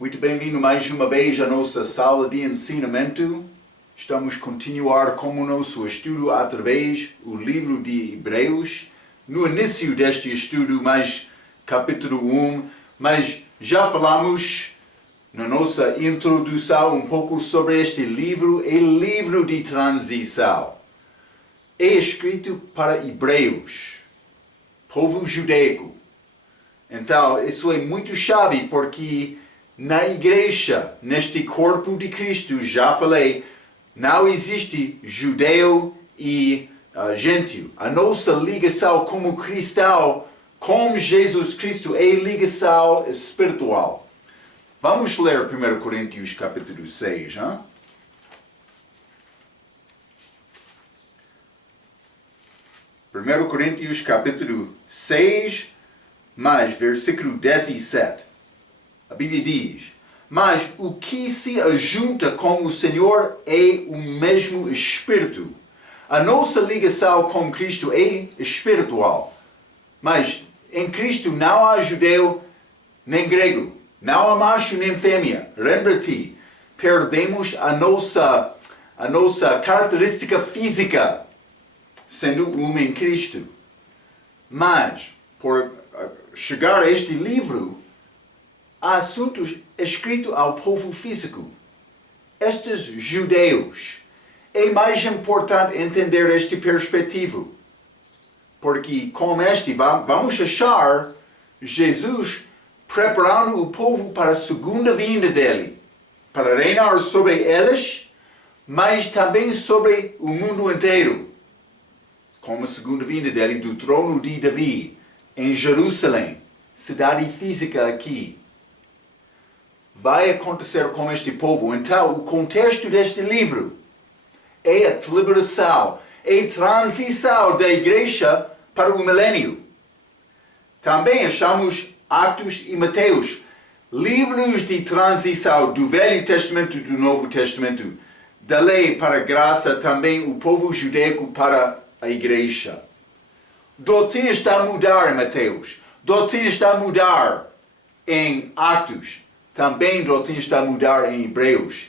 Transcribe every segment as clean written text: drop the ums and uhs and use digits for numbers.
Muito bem-vindo mais uma vez à nossa sala de ensinamento. Estamos a continuar com o nosso estudo através do livro de Hebreus. No início deste estudo, capítulo 1, mas já falamos na nossa introdução um pouco sobre este livro, é livro de transição. É escrito para hebreus, povo judaico. Então, isso é muito chave porque na igreja, neste corpo de Cristo, já falei, não existe judeu e gentio. A nossa ligação como cristão com Jesus Cristo é ligação espiritual. Vamos ler 1 Coríntios capítulo 6. Hein? 1 Coríntios capítulo 6, versículo 17. A Bíblia diz, mas o que se ajunta com o Senhor é o mesmo Espírito. A nossa ligação com Cristo é espiritual. Mas em Cristo não há judeu nem grego. Não há macho nem fêmea. Lembra-te, perdemos a nossa característica física, sendo um em Cristo. Mas, por chegar a este livro, há assuntos escritos ao povo físico. Estes judeus. É mais importante entender este perspectivo. Porque com este vamos achar Jesus preparando o povo para a segunda vinda dele. Para reinar sobre eles, mas também sobre o mundo inteiro. Com a segunda vinda dele do trono de Davi, em Jerusalém, cidade física aqui. Vai acontecer com este povo. Então, o contexto deste livro é a liberação, é a transição da igreja para o milênio. Também achamos Atos e Mateus, livros de transição do Velho Testamento e do Novo Testamento, da lei para a graça, também o povo judaico para a igreja. Doutrina está a mudar em Mateus, doutrina está a mudar em Atos. Também a doutrina está a mudar em Hebreus.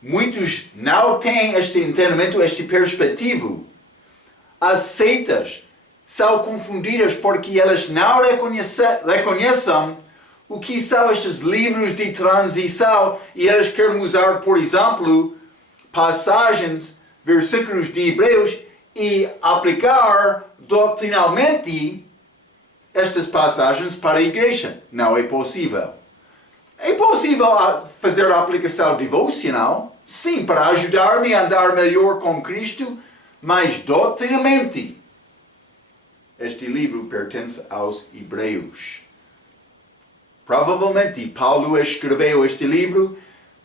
Muitos não têm este entendimento, este perspectivo. As seitas são confundidas porque elas não reconhecem o que são estes livros de transição e elas querem usar, por exemplo, passagens, versículos de Hebreus e aplicar doutrinalmente estas passagens para a igreja. Não é possível. É possível fazer a aplicação devocional, sim, para ajudar-me a andar melhor com Cristo, mas doutrinamente. Este livro pertence aos hebreus. Provavelmente Paulo escreveu este livro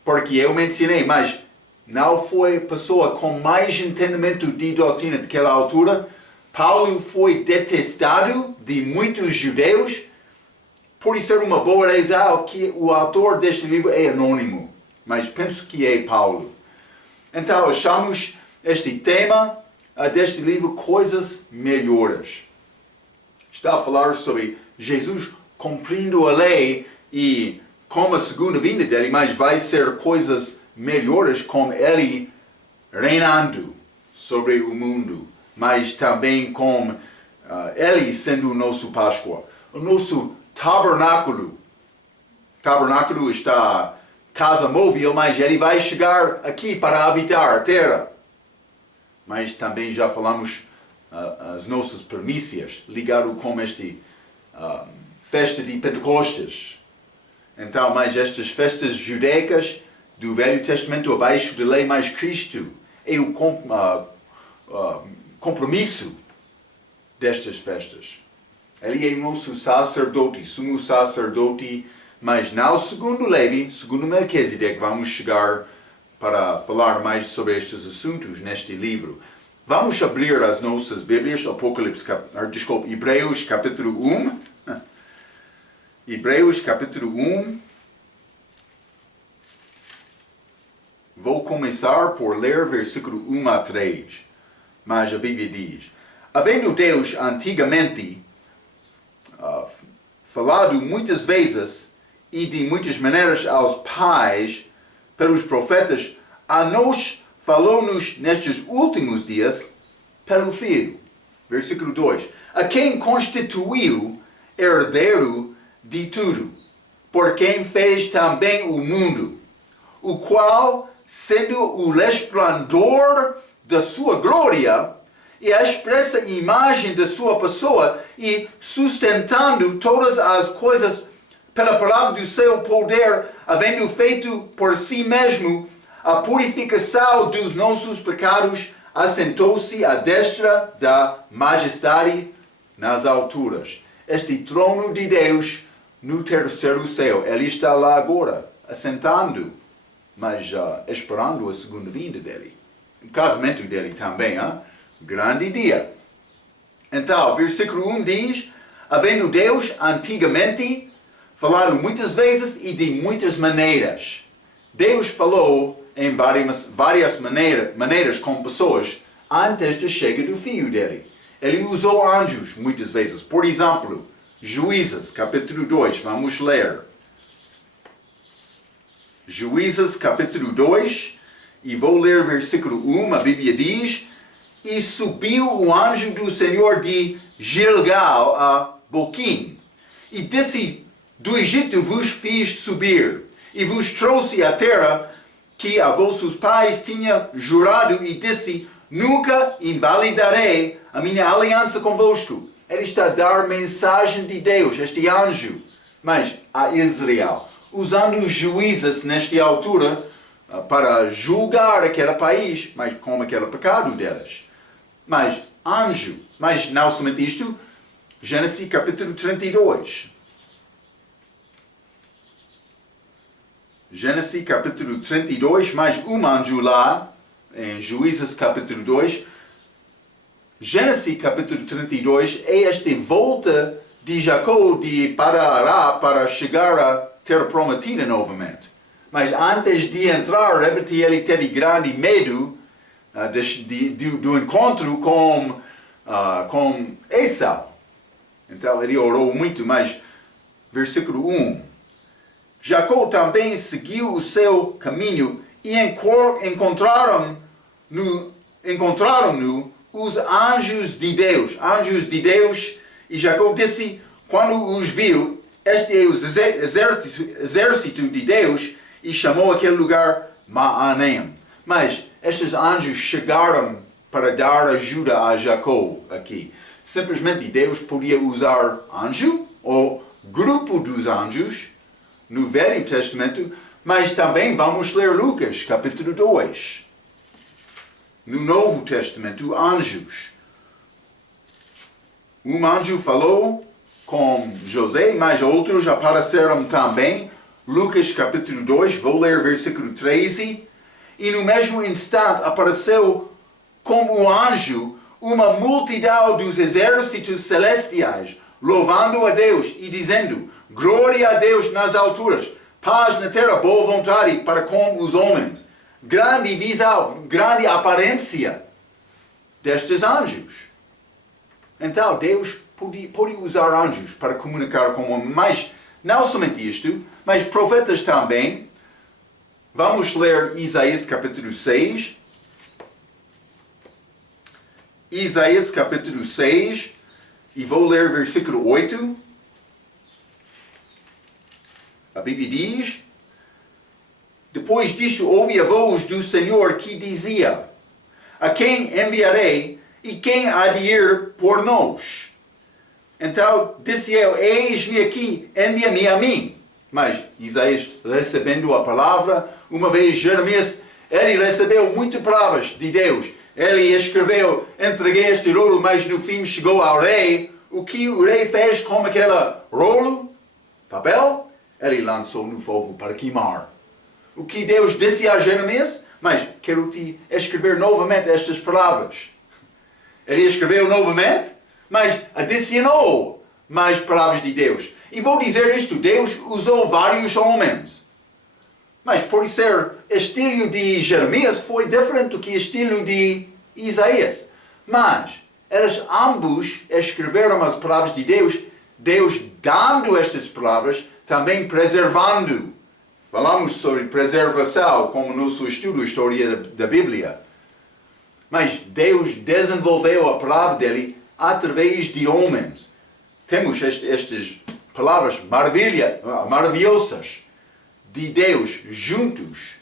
porque eu mencionei, mas não foi a pessoa com mais entendimento de doutrina daquela altura. Paulo foi detestado de muitos judeus. Por ser uma boa razão que o autor deste livro é anônimo, mas penso que é Paulo. Então achamos este tema deste livro Coisas Melhores. Está a falar sobre Jesus cumprindo a lei e com a segunda vinda dele, mas vai ser coisas melhores com ele reinando sobre o mundo, mas também com ele sendo o nosso Páscoa, o nosso tabernáculo. Tabernáculo está casa móvel, mas ele vai chegar aqui para habitar a terra. Mas também já falamos as nossas primícias ligado com este festa de Pentecostes. Então, mas estas festas judaicas do Velho Testamento abaixo da lei, mais Cristo é o compromisso destas festas. Ele é o nosso sacerdote, sumo sacerdote, mas não segundo Levi, segundo Melquisedeque. Vamos chegar para falar mais sobre estes assuntos neste livro. Vamos abrir as nossas Bíblias, Hebreus capítulo 1. Hebreus capítulo 1. Vou começar por ler versículo 1 a 3. Mas a Bíblia diz, havendo Deus antigamente falado muitas vezes e de muitas maneiras aos pais, pelos profetas, a nós falou-nos nestes últimos dias pelo Filho. Versículo 2. A quem constituiu herdeiro de tudo, por quem fez também o mundo, o qual, sendo o resplendor da sua glória e a expressa imagem da sua pessoa, e sustentando todas as coisas pela palavra do seu poder, havendo feito por si mesmo a purificação dos nossos pecados, assentou-se à destra da majestade nas alturas. Este trono de Deus no terceiro céu, ele está lá agora, assentando, mas esperando a segunda vinda dele. O casamento dele também, grande dia. Então, versículo 1 diz, havendo Deus antigamente falado muitas vezes e de muitas maneiras. Deus falou em várias maneiras com pessoas antes da chegada do Filho dele. Ele usou anjos muitas vezes. Por exemplo, Juízes, capítulo 2, vamos ler. Juízes, capítulo 2, e vou ler versículo 1, a Bíblia diz, e subiu o anjo do Senhor de Gilgal a Boquim, e disse, do Egito vos fiz subir, e vos trouxe à terra que a vossos pais tinha jurado, e disse, nunca invalidarei a minha aliança convosco. Ele está a dar mensagem de Deus, este anjo, mas a Israel, usando os juízes nesta altura para julgar aquele país, mas com aquele pecado deles. Mas anjo, mas não somente isto, Gênesis capítulo 32. Gênesis capítulo 32, mais um anjo lá, em Juízes capítulo 2. Gênesis capítulo 32 é esta volta de Jacó de Padará para chegar à terra prometida novamente. Mas antes de entrar, ele teve grande medo do encontro com Esau. Então ele orou muito, mas versículo 1. Jacó também seguiu o seu caminho e encontraram-no os anjos de Deus, e Jacó disse, quando os viu, este é o exército de Deus, e chamou aquele lugar Maanem. Mas estes anjos chegaram para dar ajuda a Jacó aqui. Simplesmente Deus podia usar anjo, ou grupo dos anjos, no Velho Testamento, mas também vamos ler Lucas, capítulo 2. No Novo Testamento, anjos. Um anjo falou com José, mas outros apareceram também. Lucas, capítulo 2, vou ler versículo 13. E no mesmo instante apareceu como anjo uma multidão dos exércitos celestiais, louvando a Deus e dizendo, glória a Deus nas alturas, paz na terra, boa vontade para com os homens. Grande visão, grande aparência destes anjos. Então Deus pode usar anjos para comunicar com o homem, mas não somente isto, mas profetas também. Vamos ler Isaías capítulo 6. Isaías capítulo 6, e vou ler versículo 8. A Bíblia diz, depois disto ouvi a voz do Senhor que dizia, a quem enviarei e quem há de ir por nós? Então disse eu, eis-me aqui, envia-me a mim. Mas Isaías, recebendo a palavra, uma vez Jeremias, ele recebeu muitas palavras de Deus. Ele escreveu, entreguei este rolo, mas no fim chegou ao rei. O que o rei fez com aquele rolo, papel? Ele lançou no fogo para queimar. O que Deus disse a Jeremias? Mas quero te escrever novamente estas palavras. Ele escreveu novamente, mas adicionou mais palavras de Deus. E vou dizer isto, Deus usou vários homens. Mas por ser estilo de Jeremias foi diferente do que estilo de Isaías. Mas eles ambos escreveram as palavras de Deus, Deus dando estas palavras, também preservando. Falamos sobre preservação como nosso estudo, história da Bíblia. Mas Deus desenvolveu a palavra dele através de homens. Temos estas palavras maravilhosas de Deus juntos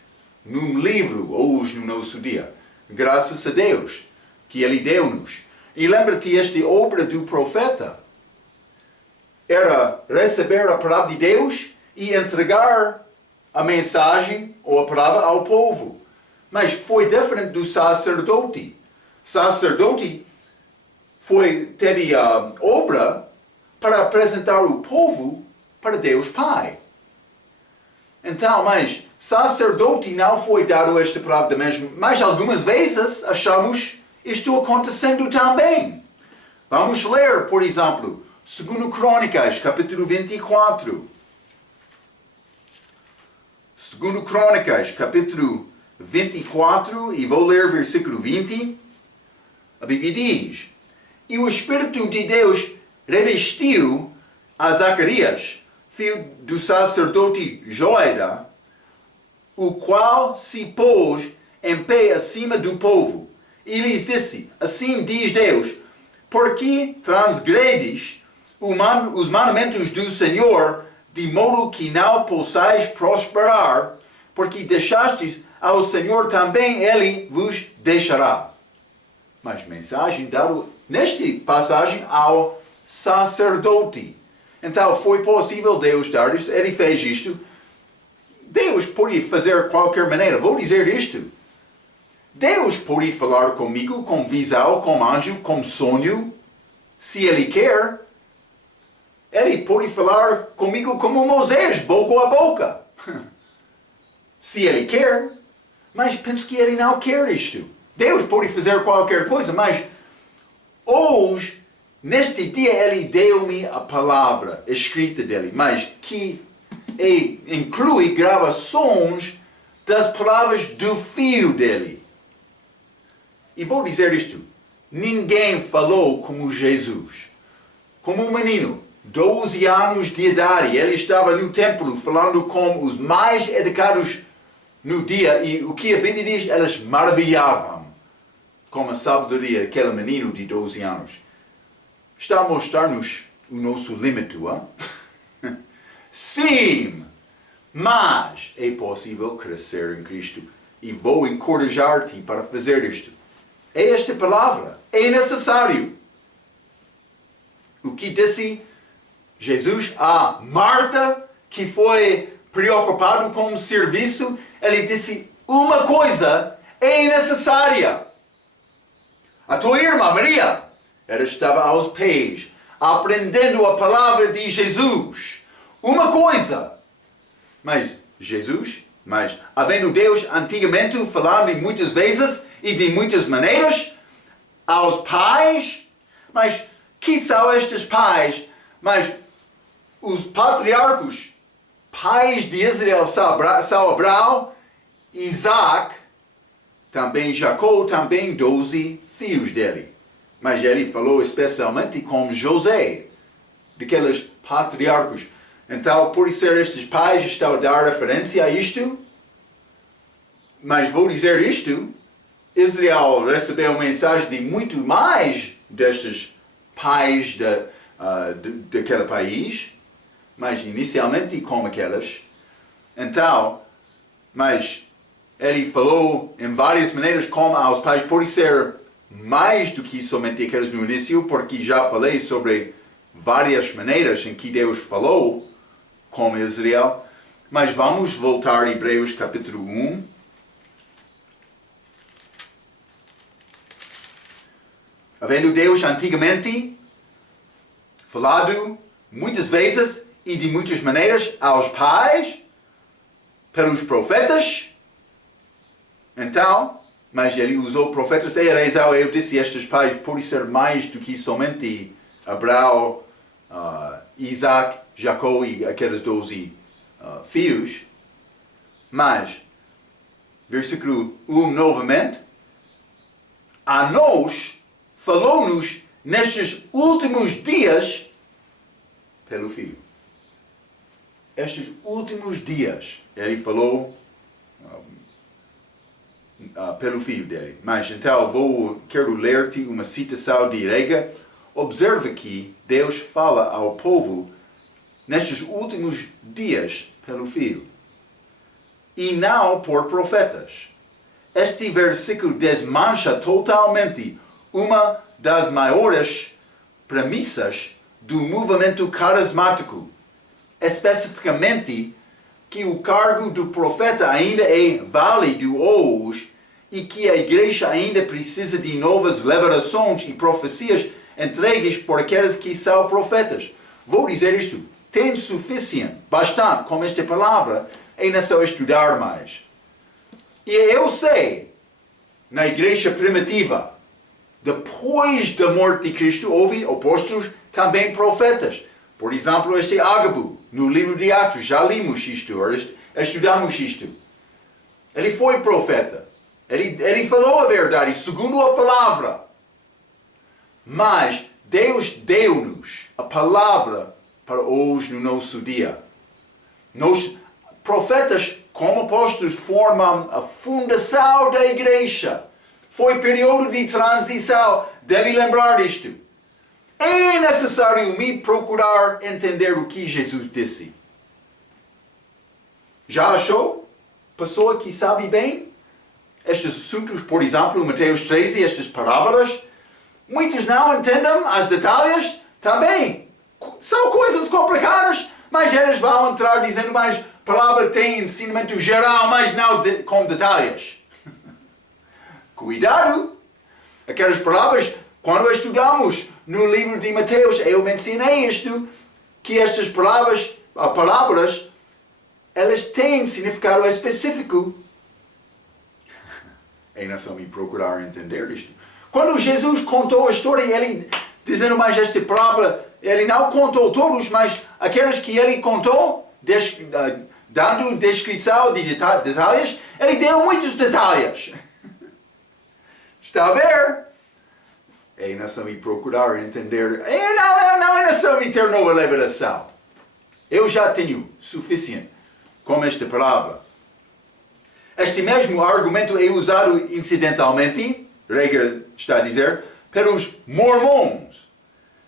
num livro hoje no nosso dia. Graças a Deus que Ele deu-nos. E lembra-te, esta obra do profeta era receber a palavra de Deus e entregar a mensagem ou a palavra ao povo. Mas foi diferente do sacerdote. Sacerdote teve a obra para apresentar o povo para Deus Pai. Então, mas sacerdote não foi dado esta palavra da mesma. Mas algumas vezes achamos isto acontecendo também. Vamos ler, por exemplo, 2 Crônicas, capítulo 24. 2 Crônicas, capítulo 24, e vou ler versículo 20. A Bíblia diz: E o Espírito de Deus revestiu a Zacarias, filho do sacerdote Joiada, o qual se pôs em pé acima do povo, e lhes disse: Assim diz Deus, porque transgredes os mandamentos do Senhor, de modo que não possais prosperar, porque deixastes ao Senhor, também Ele vos deixará. Mas mensagem dada nesta passagem ao sacerdote. Então foi possível Deus dar isto, Ele fez isto. Deus podia fazer qualquer maneira. Vou dizer isto. Deus pode falar comigo com visão, com anjo, com sonho, se Ele quer. Ele pode falar comigo como Moisés, boca a boca. Se Ele quer. Mas penso que Ele não quer isto. Deus pode fazer qualquer coisa, mas hoje, neste dia, Ele deu-me a palavra escrita dele, mas que inclui gravações das palavras do filho dele. E vou dizer isto. Ninguém falou como Jesus. Como um menino, 12 anos de idade, ele estava no templo falando com os mais educados no dia, e o que a Bíblia diz, elas maravilhavam com a sabedoria daquele menino de 12 anos. Está a mostrar-nos o nosso limite, hein? Sim, mas é possível crescer em Cristo. E vou encorajar-te para fazer isto. É esta palavra. É necessário. O que disse Jesus a Marta, que foi preocupado com o serviço, ele disse: uma coisa é necessária. A tua irmã Maria, ela estava aos pés, aprendendo a palavra de Jesus. Uma coisa. Mas havendo Deus antigamente falando muitas vezes e de muitas maneiras aos pais, mas que são estes pais? Mas os patriarcas, pais de Israel, são Abraão, Isaac, também Jacó, também 12 filhos dele. Mas ele falou especialmente com José, daqueles patriarcas. Então, por ser estes pais, estão a dar referência a isto. Mas vou dizer isto, Israel recebeu mensagem de muito mais destes pais daquele país, mas inicialmente como aquelas. Então, mas ele falou em várias maneiras como aos pais, pode ser mais do que somente aqueles no início, porque já falei sobre várias maneiras em que Deus falou com Israel. Mas vamos voltar a Hebreus capítulo 1. Havendo Deus antigamente falado muitas vezes e de muitas maneiras aos pais, pelos profetas, então, mas ele usou profetas, eu disse estes pais podem ser mais do que somente Abraão, Isaac, Jacó e aqueles 12 filhos. Mas, versículo 1 novamente, a nós falou-nos nestes últimos dias pelo Filho. estes últimos dias, ele falou pelo filho dele. Mas então quero ler-te uma citação direta. Observe que Deus fala ao povo nestes últimos dias pelo filho. E não por profetas. Este versículo desmancha totalmente uma das maiores premissas do movimento carismático, especificamente que o cargo do profeta ainda é válido hoje e que a igreja ainda precisa de novas revelações e profecias entregues por aqueles que são profetas. Vou dizer isto, tem suficiente, bastante com esta palavra, e não só estudar mais. E eu sei, na igreja primitiva, depois da morte de Cristo, houve apóstolos, também profetas. Por exemplo, este Ágabo, no livro de Atos, já limos isto, estudamos isto. Ele foi profeta. Ele falou a verdade, segundo a palavra. Mas Deus deu-nos a palavra para hoje, no nosso dia. Profetas, como apóstolos, formam a fundação da igreja. Foi período de transição. Deve lembrar disto. É necessário me procurar entender o que Jesus disse. Já achou? Pessoa que sabe bem estes assuntos, por exemplo, Mateus 13, estas parábolas. Muitos não entendem as detalhes também. São coisas complicadas, mas eles vão entrar dizendo, mas a palavra tem ensinamento geral, mas não com detalhes. Cuidado! Aquelas palavras, quando estudamos no livro de Mateus, eu mencionei isto, que estas palavras, elas têm significado específico. É não só me procurar entender isto. Quando Jesus contou a história, ele dizendo, mas esta palavra, ele não contou todos, mas aqueles que ele contou, dando descrição de detalhes, ele deu muitos detalhes. Está a ver? É não só me procurar entender. Não é só me ter nova revelação. Eu já tenho suficiente com esta palavra. Este mesmo argumento é usado incidentalmente, Reger está a dizer, pelos mormons,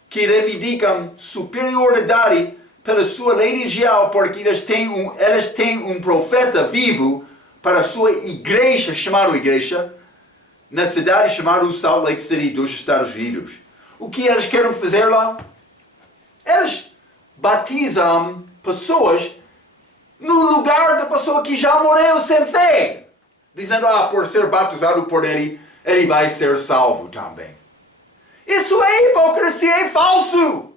que reivindicam superioridade pela sua religião, porque eles têm um profeta vivo para a sua igreja, chamada igreja, na cidade chamada Salt Lake City dos Estados Unidos. O que eles querem fazer lá? Eles batizam pessoas no lugar da pessoa que já morreu sem fé. Dizendo, por ser batizado por ele, ele vai ser salvo também. Isso é hipocrisia, é falso.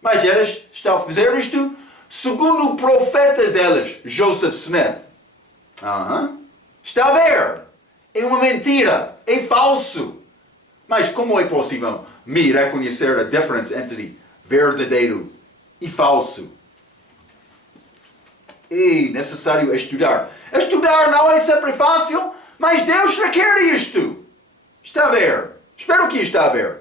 Mas eles estão a fazer isto segundo o profeta deles, Joseph Smith. Está a ver? É uma mentira, é falso. Mas como é possível me reconhecer a diferença entre verdadeiro e falso? É necessário estudar. Estudar não é sempre fácil, mas Deus requer isto. Está a ver? Espero que está a ver.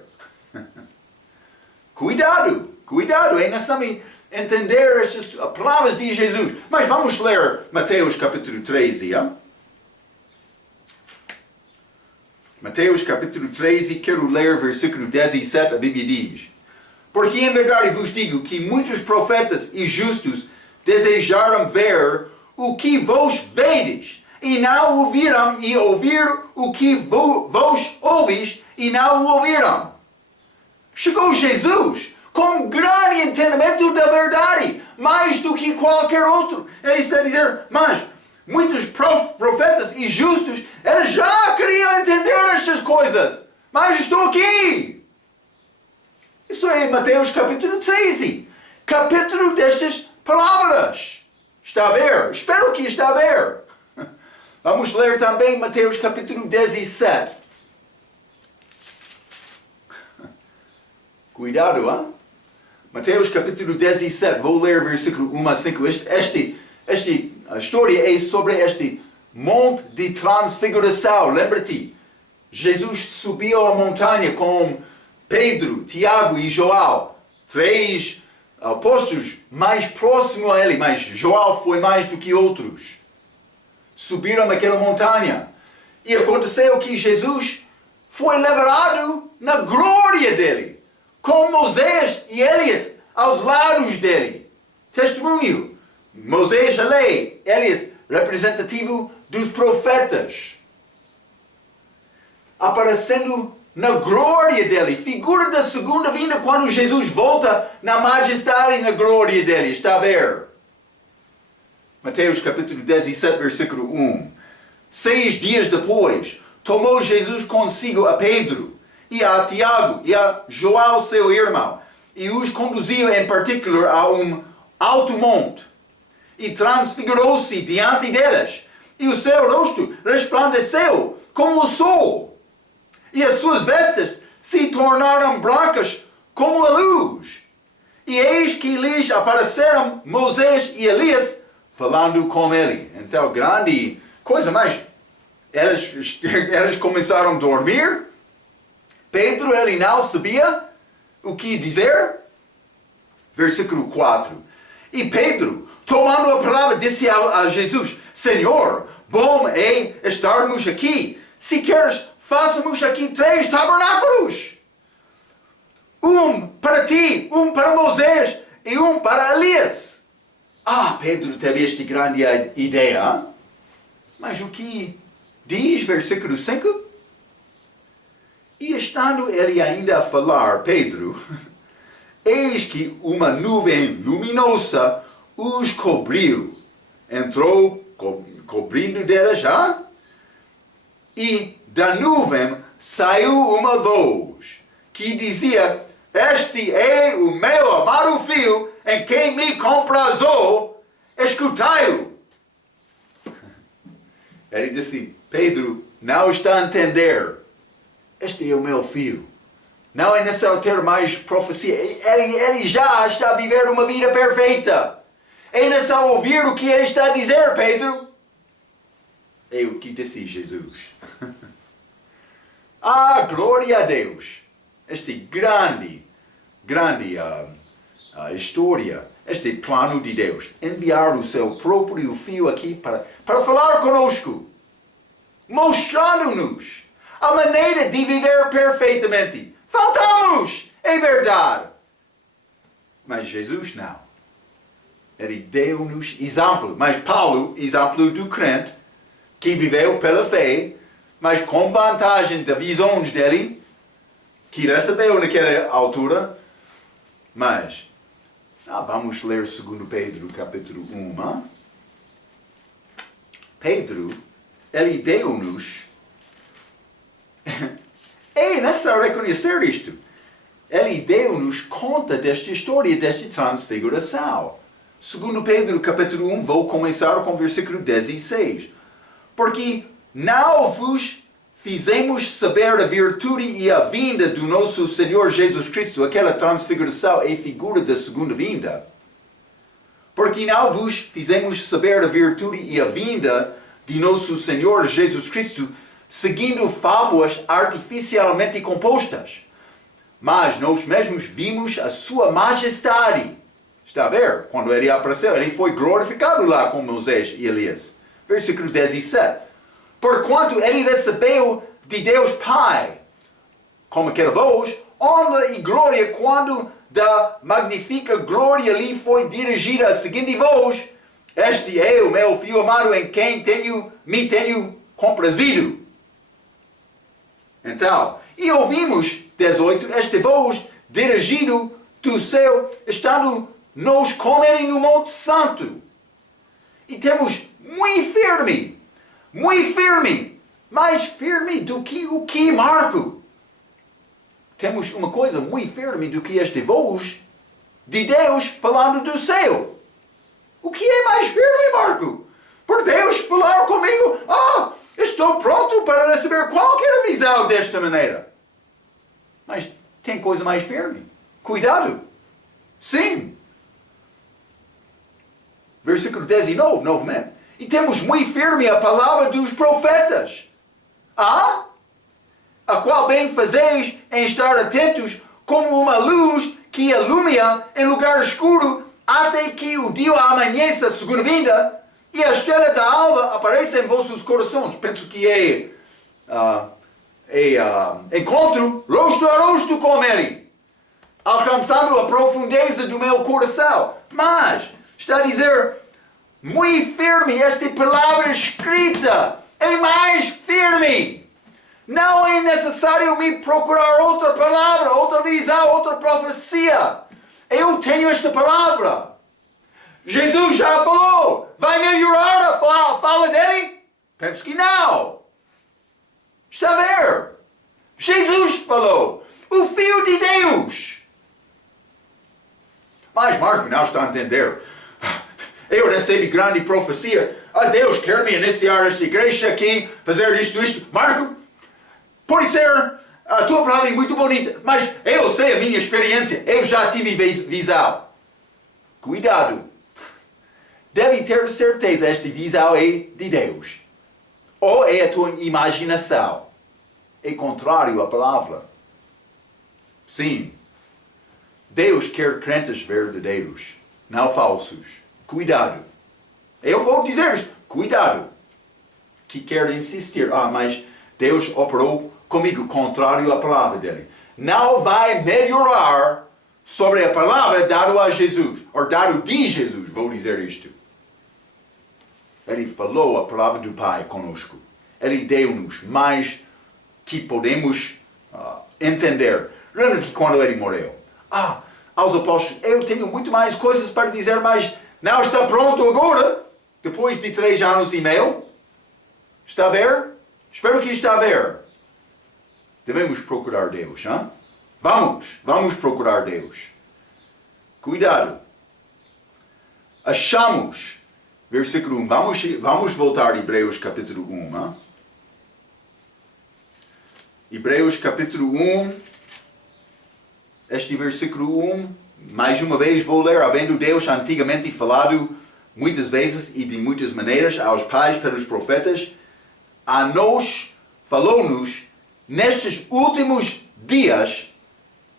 Cuidado, é necessário entender estas palavras de Jesus. Mas vamos ler Mateus capítulo 13, Mateus capítulo 13, quero ler versículo 17, a Bíblia diz: Porque em verdade vos digo que muitos profetas e justos desejaram ver o que vós vedes, e não ouviram, e ouvir o que vós ouvis, e não o ouviram. Chegou Jesus com grande entendimento da verdade, mais do que qualquer outro. Ele está a dizer, mas muitos profetas e justos, eles já queriam entender estas coisas, mas estou aqui. Isso é Mateus capítulo 13, capítulo destas palavras. Está a ver? Espero que está a ver. Vamos ler também Mateus capítulo 17. Cuidado, hein? Mateus capítulo 17, vou ler versículo 1 a 5. A história é sobre este monte de transfiguração. Lembra-te, Jesus subiu a montanha com Pedro, Tiago e João, três apóstolos mais próximos a ele, mas João foi mais do que outros. Subiram aquela montanha. E aconteceu que Jesus foi levado na glória dele, com Moisés e Elias aos lados dele. Testemunho. Moisés, a lei. Elias, representativo dos profetas. Aparecendo na glória dele. Figura da segunda vinda, quando Jesus volta na majestade e na glória dele. Está a ver? Mateus capítulo 17, versículo 1. 6 dias depois, tomou Jesus consigo a Pedro e a Tiago e a João, seu irmão, e os conduziu em particular a alto monte, e transfigurou-se diante deles, e o seu rosto resplandeceu como o sol, e as suas vestes se tornaram brancas como a luz. E eis que lhes apareceram Moisés e Elias, falando com ele. Então, grande coisa, mas eles começaram a dormir. Pedro, ele não sabia o que dizer. Versículo 4. E Pedro, tomando a palavra, disse a Jesus: Senhor, bom é estarmos aqui. Se queres, façamos aqui 3 tabernáculos. Um para ti, um para Moisés e um para Elias. Pedro teve esta grande ideia. Mas o que diz versículo 5? E estando ele ainda a falar, Pedro, eis que uma nuvem luminosa os cobriu. Entrou cobrindo deles, e da nuvem saiu uma voz que dizia: Este é o meu amado filho, em quem me comprazou, escutai-o. Ele disse: Pedro, não está a entender. Este é o meu filho. Não é necessário ter mais profecia. Ele já está a viver uma vida perfeita. É necessário ouvir o que ele está a dizer, Pedro. É o que disse Jesus. Glória a Deus. Esta grande história, este plano de Deus. Enviar o seu próprio Filho aqui para falar conosco. Mostrando-nos a maneira de viver perfeitamente. Faltamos, é verdade. Mas Jesus não. Ele deu-nos exemplo. Mas Paulo, exemplo do crente, que viveu pela fé, mas com vantagem das visões dele, que recebeu naquela altura. Mas, vamos ler 2 Pedro, capítulo 1. Pedro, ele deu-nos... É necessário reconhecer isto. Ele deu-nos conta desta história, desta transfiguração. 2 Pedro, capítulo 1, vou começar com o versículo 16. Porque não vos fizemos saber a virtude e a vinda do nosso Senhor Jesus Cristo. Aquela transfiguração é figura da segunda vinda. Porque não vos fizemos saber a virtude e a vinda de nosso Senhor Jesus Cristo, seguindo fábulas artificialmente compostas. Mas nós mesmos vimos a sua majestade. Está a ver? Quando ele apareceu, ele foi glorificado lá com Moisés e Elias. Versículo 17. Porquanto ele recebeu de Deus Pai, como aquela voz, honra e glória, quando da magnífica glória lhe foi dirigida a seguinte voz: Este é o meu Filho amado, em quem me tenho comprazido. Então, e ouvimos, 18, esta voz dirigido do céu, estando nós com ele no Monte Santo. E temos muito firme, mais firme do que o que, Marco? Temos uma coisa muito firme do que esta voz de Deus falando do céu. O que é mais firme, Marco? Por Deus falar comigo, estou pronto para receber qualquer visão desta maneira. Mas tem coisa mais firme. Cuidado. Sim. Versículo 19, novamente. E temos muito firme a palavra dos profetas. A qual bem fazeis em estar atentos como uma luz que ilumina em lugar escuro até que o dia amanheça, segunda vinda, e a estrela da alva apareça em vossos corações. Penso que encontro rosto a rosto com ele, alcançando a profundeza do meu coração. Mas está a dizer, muito firme, esta palavra escrita é mais firme. Não é necessário me procurar outra palavra, outra visão, outra profecia. Eu tenho esta palavra. Jesus já falou. Vai melhorar a fala dele? Penso que não. Está a ver? Jesus falou. O Filho de Deus. Mas Marco não está a entender. Eu recebi grande profecia. Deus quer me iniciar esta igreja aqui, fazer isto. Marco, pode ser a tua palavra é muito bonita, mas eu sei a minha experiência. Eu já tive visão. Cuidado. Deve ter certeza esta visão é de Deus. Ou é a tua imaginação. É contrário à palavra. Sim. Deus quer crentes verdadeiros, não falsos. Cuidado. Eu vou dizer, cuidado. Que quer insistir. Mas Deus operou comigo contrário à palavra dele. Não vai melhorar sobre a palavra dada a Jesus. Ou dado de Jesus, vou dizer isto. Ele falou a palavra do Pai conosco. Ele deu-nos mais que podemos entender. Lembra-te quando ele morreu? Aos apóstolos, eu tenho muito mais coisas para dizer, mas não está pronto agora, depois de 3 anos e meio. Está a ver? Espero que está a ver. Devemos procurar Deus, hein? Vamos procurar Deus. Cuidado. Achamos, versículo 1, vamos voltar a Hebreus capítulo 1, hein? Hebreus capítulo 1, este versículo 1, mais uma vez vou ler, havendo Deus antigamente falado muitas vezes e de muitas maneiras aos pais pelos profetas, a nós falou-nos nestes últimos dias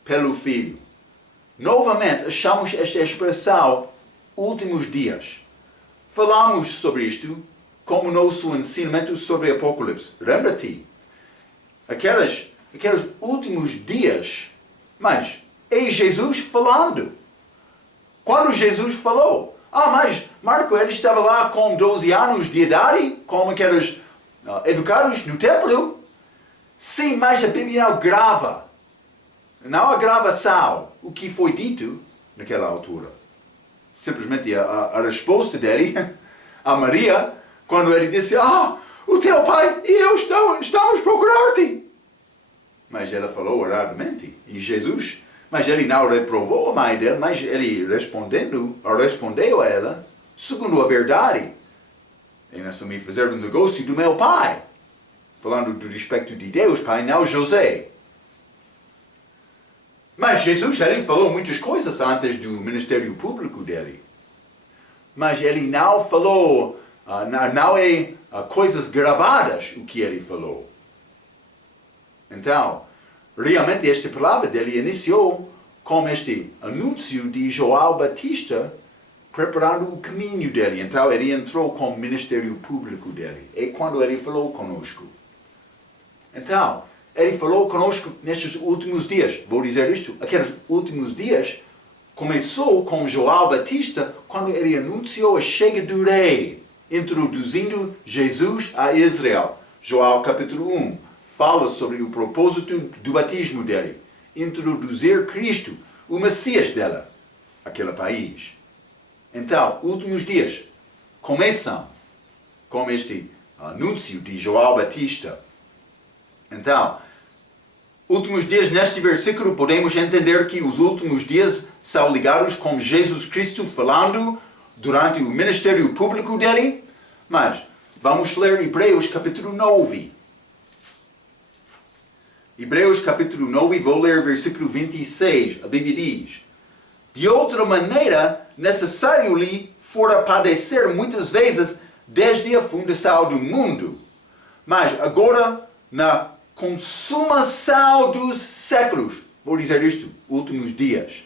pelo Filho. Novamente achamos esta expressão últimos dias. Falamos sobre isto como nosso ensinamento sobre Apocalipse. Lembra-te? Aqueles últimos dias. Mas é Jesus falando. Quando Jesus falou, mas Marco, ele estava lá com 12 anos de idade, como aqueles educados no templo. Sim, mas a Bíblia não grava. Não há gravação o que foi dito naquela altura. Simplesmente a resposta dele a Maria, quando ele disse, o teu pai e eu estamos procurando-te. Mas ela falou erradamente. E Jesus, mas ele não reprovou a mãe dele, mas ele respondeu a ela, segundo a verdade. E não me fazer um negócio do meu pai. Falando do respeito de Deus, pai, não José. Mas Jesus, ele falou muitas coisas antes do ministério público dele. Mas ele não falou, não é coisas gravadas o que ele falou. Então, realmente esta palavra dele iniciou com este anúncio de João Batista preparando o caminho dele. Então, ele entrou com o ministério público dele. É quando ele falou conosco. Então, ele falou conosco nestes últimos dias. Vou dizer isto. Aqueles últimos dias começou com João Batista quando ele anunciou a chegada do rei, introduzindo Jesus a Israel. João capítulo 1 fala sobre o propósito do batismo dele. Introduzir Cristo, o Messias dela, aquele país. Então, últimos dias começam com este anúncio de João Batista. Então, últimos dias, neste versículo, podemos entender que os últimos dias são ligados com Jesus Cristo falando durante o ministério público dele. Mas, vamos ler Hebreus capítulo 9. Hebreus capítulo 9, vou ler versículo 26. A Bíblia diz: de outra maneira, necessário lhe fora padecer muitas vezes desde a fundação do mundo. Mas agora, na consumação dos séculos, vou dizer isto, últimos dias,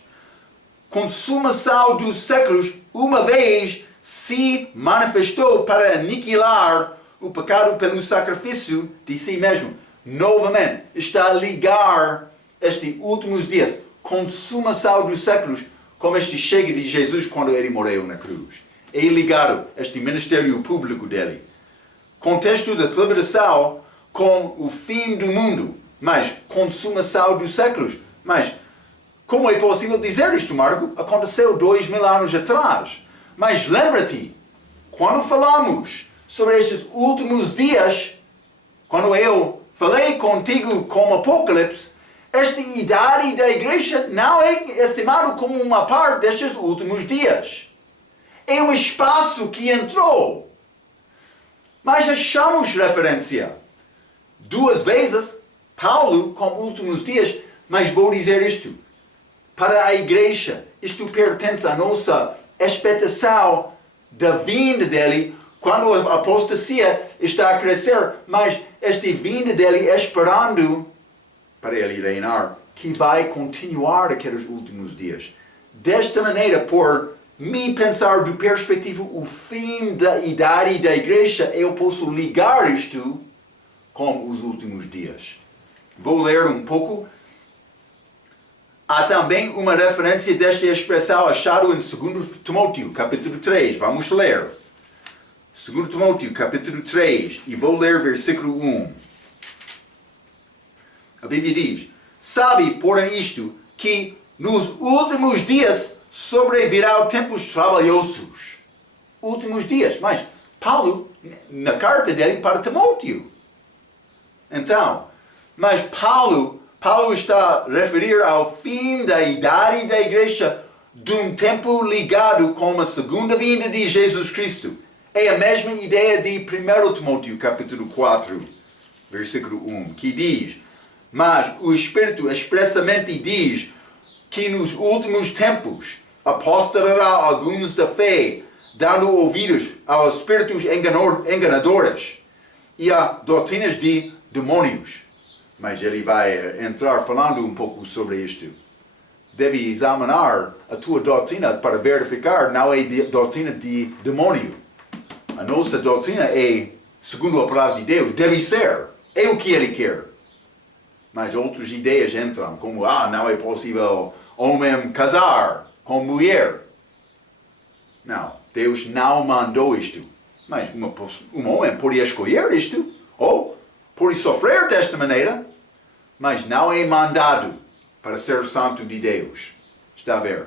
consumação dos séculos, uma vez se manifestou para aniquilar o pecado pelo sacrifício de si mesmo. Novamente, está a ligar estes últimos dias, consumação dos séculos, como este chega de Jesus quando ele morreu na cruz. É ligado este ministério público dele. Contexto da liberação com o fim do mundo, mas consumação dos séculos. Mas como é possível dizer isto, Marco? Aconteceu 2000 anos atrás. Mas lembra-te, quando falamos sobre estes últimos dias, quando eu falei contigo com Apocalipse, esta idade da igreja não é estimado como uma parte destes últimos dias. É um espaço que entrou. Mas achamos referência. 2 vezes, Paulo, com últimos dias, mas vou dizer isto. Para a igreja, isto pertence à nossa expectação da vinda dele, quando a apostasia está a crescer, mas esta vinda dele esperando para ele reinar, que vai continuar aqueles últimos dias. Desta maneira, por me pensar do perspectiva o fim da idade da igreja, eu posso ligar isto com os últimos dias. Vou ler um pouco. Há também uma referência desta expressão achada em 2 Timóteo, capítulo 3. Vamos ler. 2 Timóteo, capítulo 3, e vou ler versículo 1. A Bíblia diz: sabe, porém, isto, que nos últimos dias sobrevirão tempos trabalhosos. Últimos dias. Mas Paulo, na carta dele para Timóteo. Então, mas Paulo está a referir ao fim da idade da igreja de um tempo ligado com a segunda vinda de Jesus Cristo. É a mesma ideia de 1 Timóteo, capítulo 4, versículo 1, que diz: mas o Espírito expressamente diz que nos últimos tempos apostatará alguns da fé, dando ouvidos aos espíritos enganadores e a doutrinas de demônios. Mas ele vai entrar falando um pouco sobre isto. Deve examinar a tua doutrina para verificar, não é doutrina de demônio. A nossa doutrina é, segundo a palavra de Deus, deve ser. É o que ele quer. Mas outras ideias entram, como, não é possível homem casar com mulher. Não, Deus não mandou isto. Mas um homem poderia escolher isto, ou pode sofrer desta maneira, mas não é mandado para ser santo de Deus. Está a ver?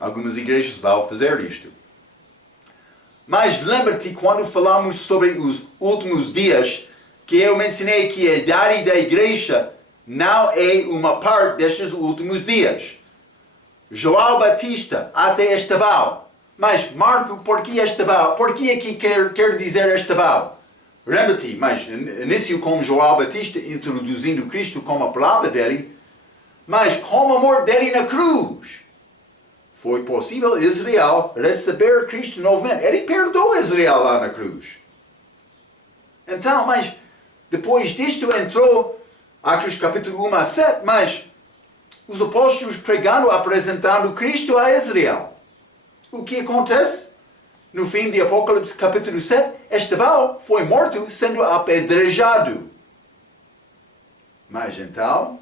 Algumas igrejas vão fazer isto. Mas lembra-te quando falamos sobre os últimos dias, que eu mencionei que a idade da igreja não é uma parte destes últimos dias. João Batista até estaval. Mas Marco, por que estaval? Por que aqui quer dizer estaval? Lembra-te, mas início com João Batista introduzindo Cristo como a palavra dele, mas com a morte dele na cruz. Foi possível Israel receber Cristo novamente. Ele perdoou Israel lá na cruz. Então, mas depois disto entrou Atos capítulo 1 a 7, mas os apóstolos pregando, apresentando Cristo a Israel. O que acontece? No fim de Apocalipse capítulo 7, Esteval foi morto sendo apedrejado. Mas então,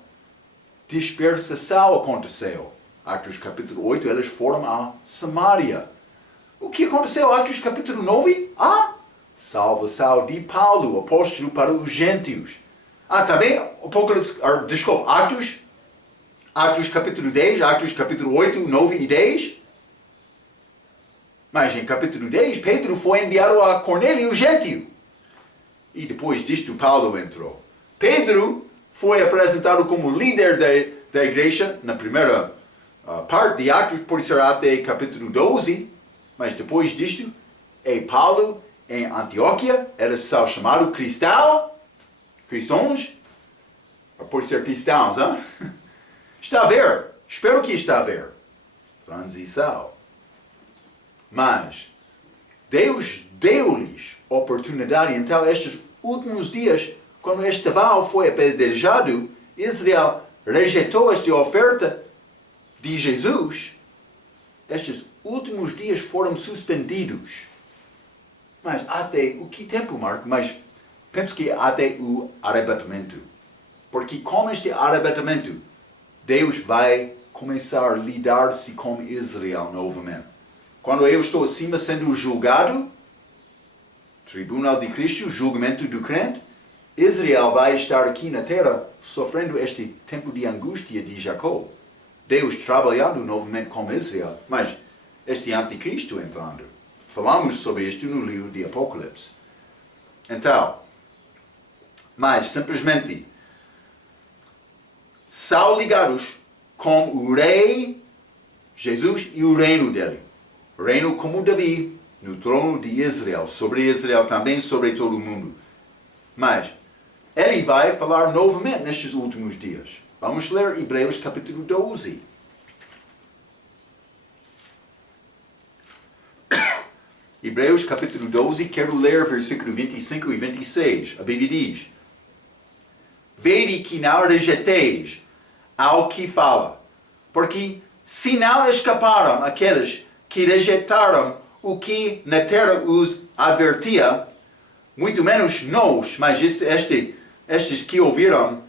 dispersação aconteceu. Atos capítulo 8, eles foram a Samaria. O que aconteceu? Atos capítulo 9, salvação de Paulo, apóstolo para os gentios. Também, Atos capítulo 10, Atos capítulo 8, 9 e 10. Mas em capítulo 10, Pedro foi enviado a Cornélio, gentio. E depois disto, Paulo entrou. Pedro foi apresentado como líder da igreja na primeira parte de Atos, por ser até capítulo 12. Mas depois disto, Paulo em Antioquia, eles são chamados cristãos, por ser cristãos, hein? Está a ver? Espero que está a ver. Transição. Mas Deus deu-lhes oportunidade. Então, estes últimos dias, quando Esteval foi apedrejado, Israel rejeitou esta oferta de Jesus. estes últimos dias foram suspendidos. Mas até o que tempo, Marco? Mas penso que até o arrebatamento. Porque com este arrebatamento, Deus vai começar a lidar-se com Israel novamente. Quando eu estou acima sendo julgado, tribunal de Cristo, julgamento do crente, Israel vai estar aqui na terra sofrendo este tempo de angústia de Jacó. Deus trabalhando novamente com Israel, mas este anticristo entrando. Falamos sobre isto no livro de Apocalipse. Então, mas simplesmente, são ligados com o rei Jesus e o reino dele. Reino como Davi, no trono de Israel, sobre Israel também, sobre todo o mundo. Mas ele vai falar novamente nestes últimos dias. Vamos ler Hebreus capítulo 12. Hebreus capítulo 12, quero ler versículo 25 e 26. A Bíblia diz: Vede que não rejeiteis ao que fala, porque se não escaparam aqueles que rejeitaram o que na terra os advertia, muito menos nós, mas estes que ouviram,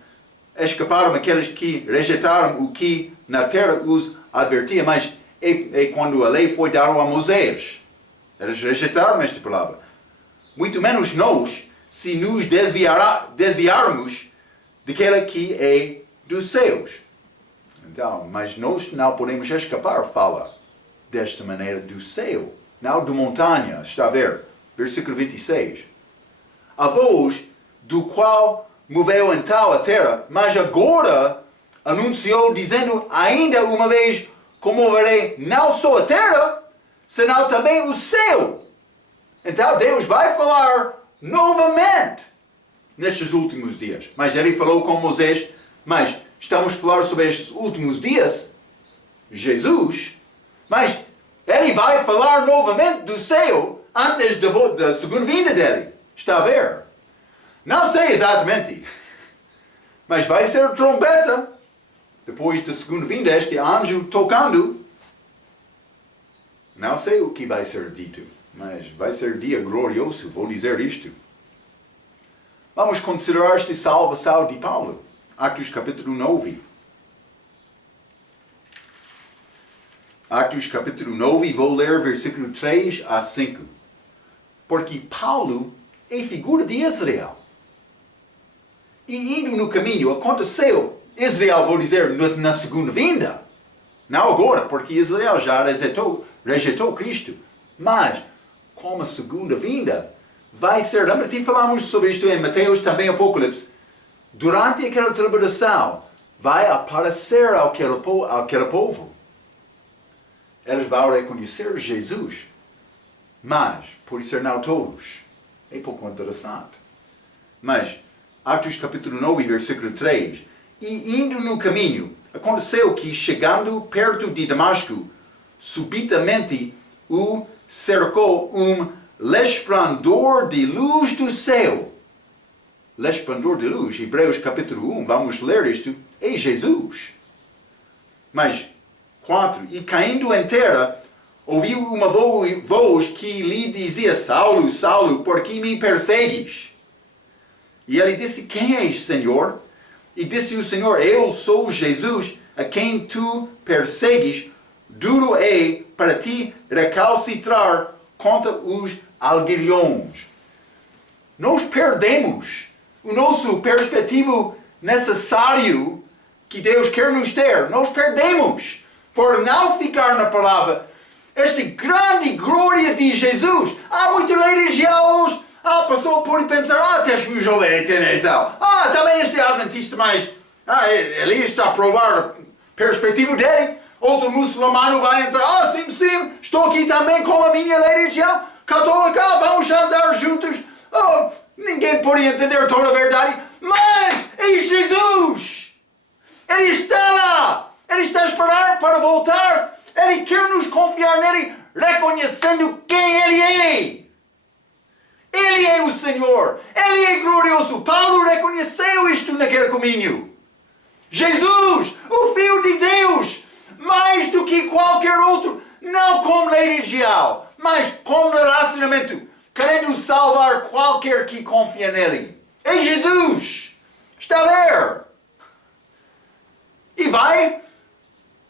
escaparam aqueles que rejeitaram o que na terra os advertia, mas é quando a lei foi dada a Moisés. Eles rejeitaram esta palavra. Muito menos nós, se nos desviarmos daquela que é dos céus. Então, mas nós não podemos escapar, fala desta maneira do céu, não da montanha. Está a ver? Versículo 26. A voz do qual moveu então a terra, mas agora anunciou, dizendo, ainda uma vez comoverei não só a terra, senão também o céu. Então Deus vai falar novamente nestes últimos dias. Mas ele falou com Moisés, mas estamos a falar sobre estes últimos dias, Jesus, mas ele vai falar novamente do céu antes da segunda vinda dele. Está a ver? Não sei exatamente, mas vai ser trombeta. Depois da segunda vinda, este anjo tocando. Não sei o que vai ser dito, mas vai ser dia glorioso, vou dizer isto. Vamos considerar esta salvação de Paulo. Atos capítulo 9. Atos capítulo 9, vou ler versículo 3 a 5. Porque Paulo é figura de Israel. E indo no caminho, aconteceu, Israel, vou dizer, na segunda vinda. Não agora, porque Israel já rejeitou Cristo. Mas, como a segunda vinda, vai ser, lembra-te, falamos sobre isto em Mateus, também Apocalipse. Durante aquela tribulação, vai aparecer aquele povo. Eles vão reconhecer Jesus. Mas, por ser não todos. É pouco interessante. Mas, Atos capítulo 9, versículo 3. E indo no caminho, aconteceu que, chegando perto de Damasco, subitamente o cercou resplendor de luz do céu. Resplendor de luz, Hebreus capítulo 1, vamos ler isto, é Jesus. Mas, 4. E caindo em terra, ouviu uma voz que lhe dizia, Saulo, Saulo, por que me persegues? E ele disse, quem és, Senhor? E disse o Senhor, eu sou Jesus, a quem tu persegues. Duro é para ti recalcitrar contra os aguilhões. Nós perdemos o nosso perspectivo necessário que Deus quer nos ter. Nós perdemos por não ficar na palavra. Esta grande glória de Jesus. Há muitos religiões. A pessoa pode pensar, tens-me jovem atenção. Também este adventista, mas ele está a provar a perspectiva dele. Outro muçulmano vai entrar, sim, estou aqui também com a minha religião católica, vamos andar juntos. Ninguém pode entender toda a verdade, mas é Jesus. Ele está lá, ele está a esperar para voltar, ele quer nos confiar nele, reconhecendo quem ele é. Ele é o Senhor, ele é glorioso. Paulo reconheceu isto naquele caminho. Jesus, o Filho de Deus, mais do que qualquer outro, não como lei religial, mas como relacionamento, querendo salvar qualquer que confia nele. É Jesus! Está a ver? E vai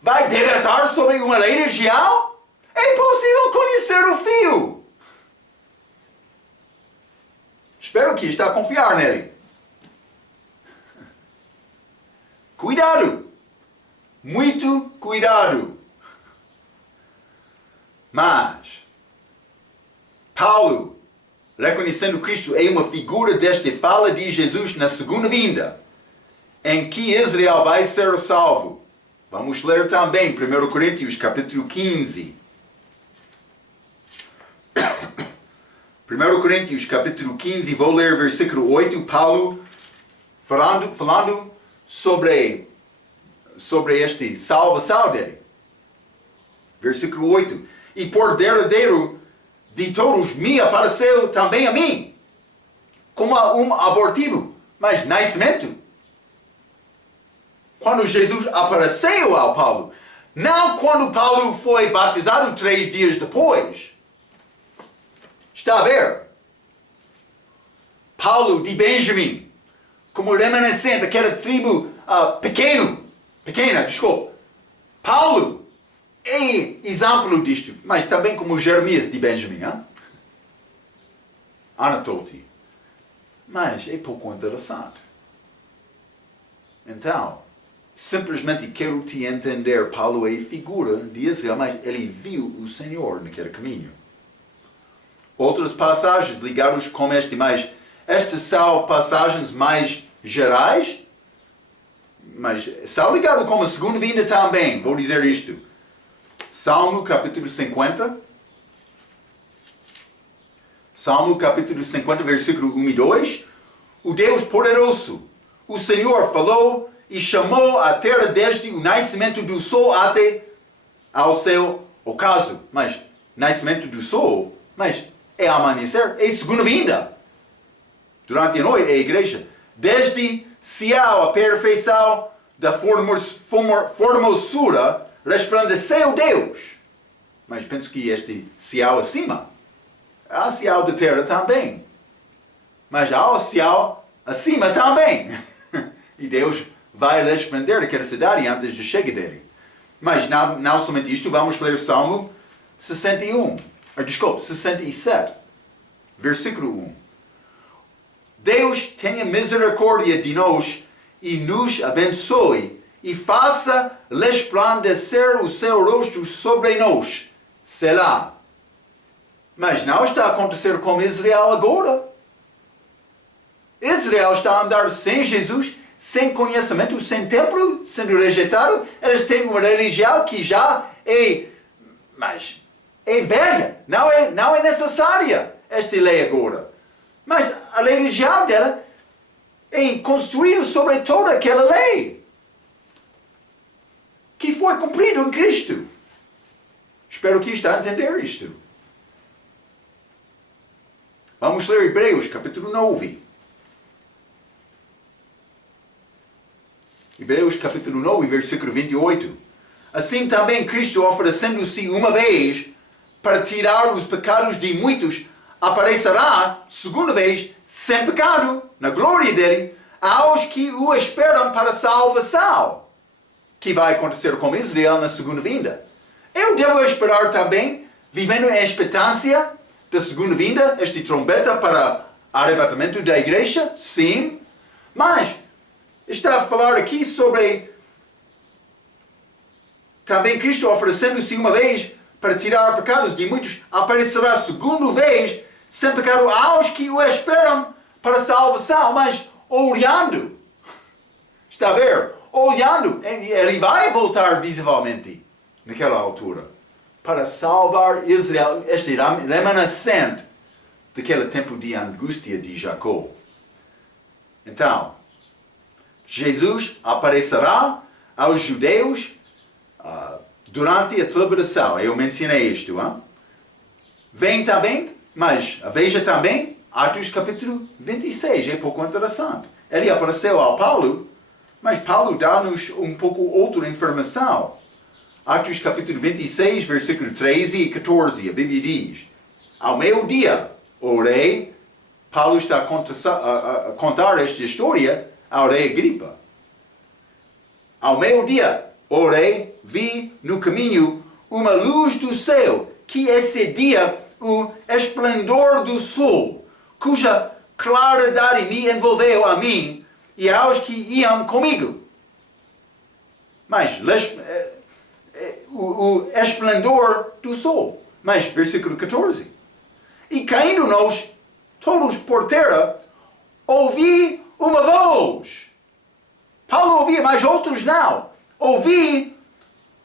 debater sobre uma lei religial? É impossível conhecer o Filho. Espero que está a confiar nele. Cuidado! Muito cuidado! Mas, Paulo, reconhecendo Cristo, é uma figura desta fala de Jesus na segunda vinda, em que Israel vai ser salvo. Vamos ler também 1 Coríntios capítulo 15. 1 Coríntios capítulo 15, vou ler versículo 8, Paulo falando sobre este salvação dele. Versículo 8. E por derradeiro de todos me apareceu também a mim, como um abortivo, mas nascimento. Quando Jesus apareceu ao Paulo, não quando Paulo foi batizado 3 dias depois. Está a ver? Paulo de Benjamim, como remanescente, aquela tribo pequena, desculpa. Paulo é exemplo disto, mas também como Jeremias de Benjamim. Anatote. Mas é pouco interessante. Então, simplesmente quero te entender, Paulo é figura de Israel, mas ele viu o Senhor naquele caminho. Outras passagens ligadas com este, mas estas são passagens mais gerais, mas são ligadas com a segunda vinda também. Vou dizer isto. Salmo capítulo 50. Salmo capítulo 50, versículo 1 e 2. O Deus poderoso, o Senhor falou e chamou a terra desde o nascimento do sol até ao seu ocaso. Mas, nascimento do sol, mas é amanhecer, é segunda vinda. Durante a noite é a igreja. Desde Sião, a perfeição da formosura, resplandeceu Deus. Mas penso que este Sião acima, há Sião da terra também. Mas há o Sião acima também. E Deus vai resplandecer aquela cidade antes de chegar dele. Mas não somente isto, vamos ler Salmo 67, versículo 1. Deus tenha misericórdia de nós e nos abençoe e faça resplandecer o seu rosto sobre nós. Selá. Mas não está a acontecer com Israel agora. Israel está a andar sem Jesus, sem conhecimento, sem templo, sendo rejeitado. Eles têm uma religião que já é velha. Não é necessária esta lei agora. Mas a religião dela é construída sobre toda aquela lei que foi cumprida em Cristo. Espero que está a entender isto. Vamos ler Hebreus capítulo 9. Hebreus capítulo 9, versículo 28. Assim também Cristo, oferecendo-se uma vez para tirar os pecados de muitos, aparecerá, segunda vez, sem pecado, na glória dele, aos que o esperam para a salvação, que vai acontecer com Israel na segunda vinda. Eu devo esperar também, vivendo em expectância da segunda vinda, este trombeta para arrebatamento da igreja? Sim. Mas está a falar aqui sobre também Cristo oferecendo-se uma vez para tirar pecados de muitos, aparecerá segunda vez sem pecado aos que o esperam para a salvação, mas olhando. Está a ver? Olhando. Ele vai voltar visivelmente naquela altura para salvar Israel, este remanescente daquele tempo de angústia de Jacó. Então, Jesus aparecerá aos judeus durante a tribulação. Eu mencionei isto. Vem também, mas veja também Atos capítulo 26. É pouco interessante. Ele apareceu ao Paulo, mas Paulo dá-nos um pouco outra informação. Atos capítulo 26, versículo 13 e 14, a Bíblia diz: ao meio-dia orei. Paulo está a contar esta história ao rei Agripa. Ao meio-dia orei, vi no caminho uma luz do céu que excedia o esplendor do sol, cuja claridade me envolveu a mim e aos que iam comigo. Mas o esplendor do sol. Mas versículo 14. E caindo-nos todos por terra, ouvi uma voz. Paulo ouvia, mas outros não. Ouvi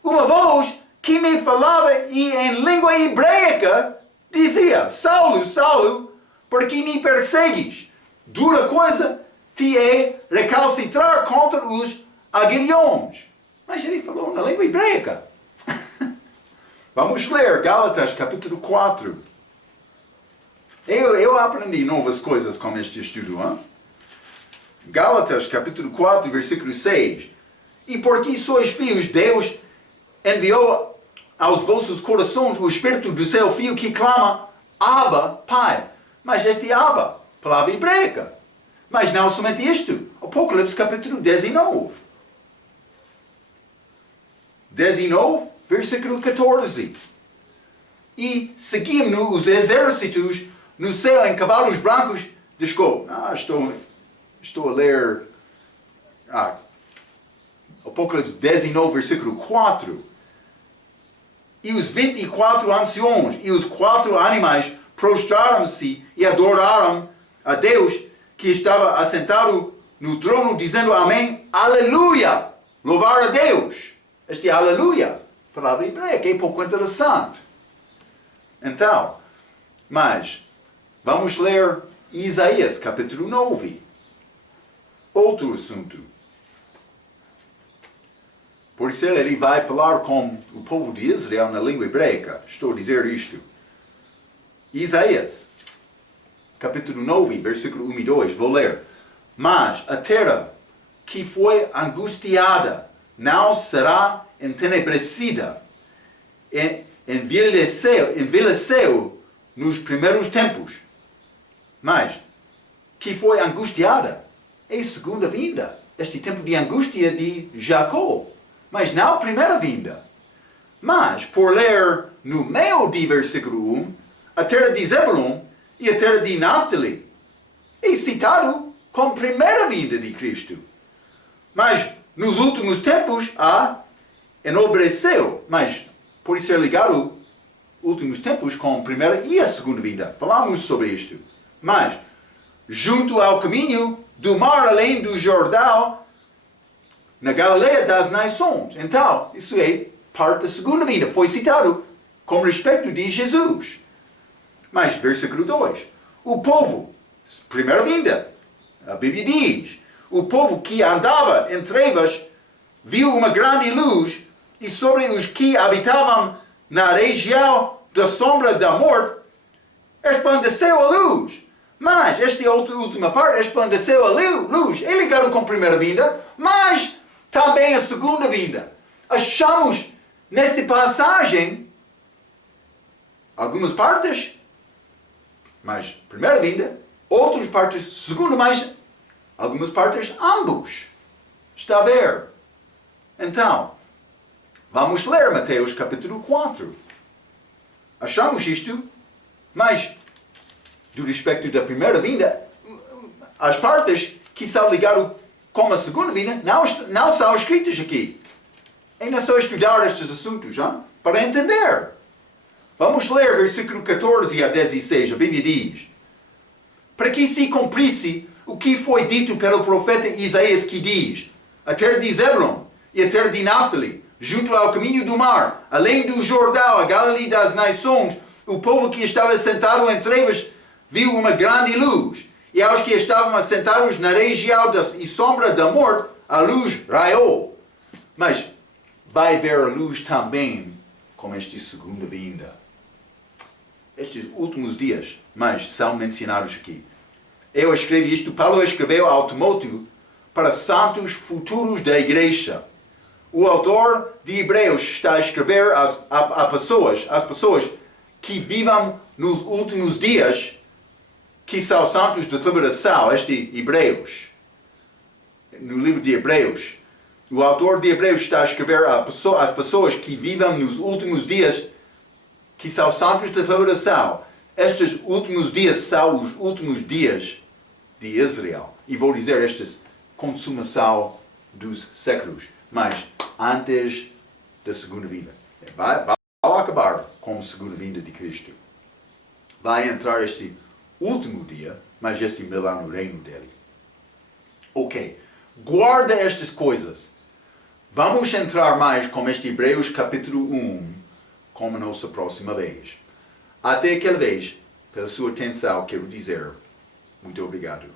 uma voz que me falava e em língua hebraica dizia: Saulo, Saulo, por que me persegues? Dura coisa te é recalcitrar contra os aguilhões. Mas ele falou na língua hebraica. Vamos ler Gálatas capítulo 4. Eu aprendi novas coisas com este estudo. Hein? Gálatas capítulo 4, versículo 6. E porque sois filhos, Deus enviou aos vossos corações o Espírito do seu Filho que clama: Abba, Pai. Mas este Abba, palavra hebraica. Mas não somente isto. Apocalipse capítulo 19. 19, versículo 14. E seguiam-no os exércitos no céu em cavalos brancos. Desculpe, estou a ler Apocalipse 19, versículo 4. E os 24 anciões e os 4 animais prostraram-se e adoraram a Deus que estava assentado no trono, dizendo: Amém, Aleluia, louvar a Deus. Este Aleluia, palavra hebraica, é pouco interessante. Então, mas vamos ler Isaías capítulo 9. Outro assunto. Por isso ele vai falar com o povo de Israel na língua hebraica. Estou a dizer isto. Isaías capítulo 9, versículo 1 e 2. Vou ler. Mas a terra que foi angustiada não será entenebrecida. Envelheceu nos primeiros tempos. Mas que foi angustiada é segunda vinda. Este tempo de angústia de Jacó. Mas não a primeira vinda. Mas, por ler no meio de versículo 1, a terra de Zebulon e a terra de Naphtali é citado como primeira vinda de Cristo. Mas, nos últimos tempos, enobreceu. Mas, por isso é ligado últimos tempos com a primeira e a segunda vinda. Falamos sobre isto. Mas, junto ao caminho do mar além do Jordão, na Galileia das Nações. Então, isso é parte da segunda vinda. Foi citado com respeito de Jesus. Mas, versículo 2. O povo, primeira vinda, a Bíblia diz: o povo que andava em trevas viu uma grande luz, e sobre os que habitavam na região da sombra da morte resplandeceu a luz. Mas, esta última parte, resplandeceu a luz. É ligado com a primeira vinda, mas também a segunda vinda. Achamos nesta passagem algumas partes, mas primeira vinda, outras partes, segunda, mas algumas partes, ambos. Está a ver? Então, vamos ler Mateus capítulo 4. Achamos isto, mas do respeito da primeira vinda, as partes que são ligadas com a segunda vinda não são escritas aqui. Ainda só estudar estes assuntos, para entender. Vamos ler versículo 14 a 16. A Bíblia diz: para que se cumprisse o que foi dito pelo profeta Isaías, que diz: a terra de Zebulon e a terra de Naphtali, junto ao caminho do mar, além do Jordão, a Galileia das Nações, o povo que estava sentado em trevas viu uma grande luz. E aos que estavam assentados na região e sombra da morte, a luz raiou. Mas vai ver a luz também com esta segunda vinda. Estes últimos dias, mas são mencionados aqui. Eu escrevi isto, Paulo escreveu ao Timóteo para santos futuros da igreja, O autor de Hebreus está a escrever às pessoas que vivem nos últimos dias, que são santos de liberação, Hebreus. No livro de Hebreus, o autor de Hebreus está a escrever às pessoas que vivem nos últimos dias, que são santos de liberação. Estes últimos dias são os últimos dias de Israel. E vou dizer estas consumação dos séculos, mas antes da segunda vinda. Vai acabar com a segunda vinda de Cristo. Vai entrar este último dia, mas este milagre no reino dele. Ok, guarda estas coisas. Vamos entrar mais com este Hebreus capítulo 1, como nossa próxima vez. Até aquela vez, pela sua atenção, quero dizer muito obrigado.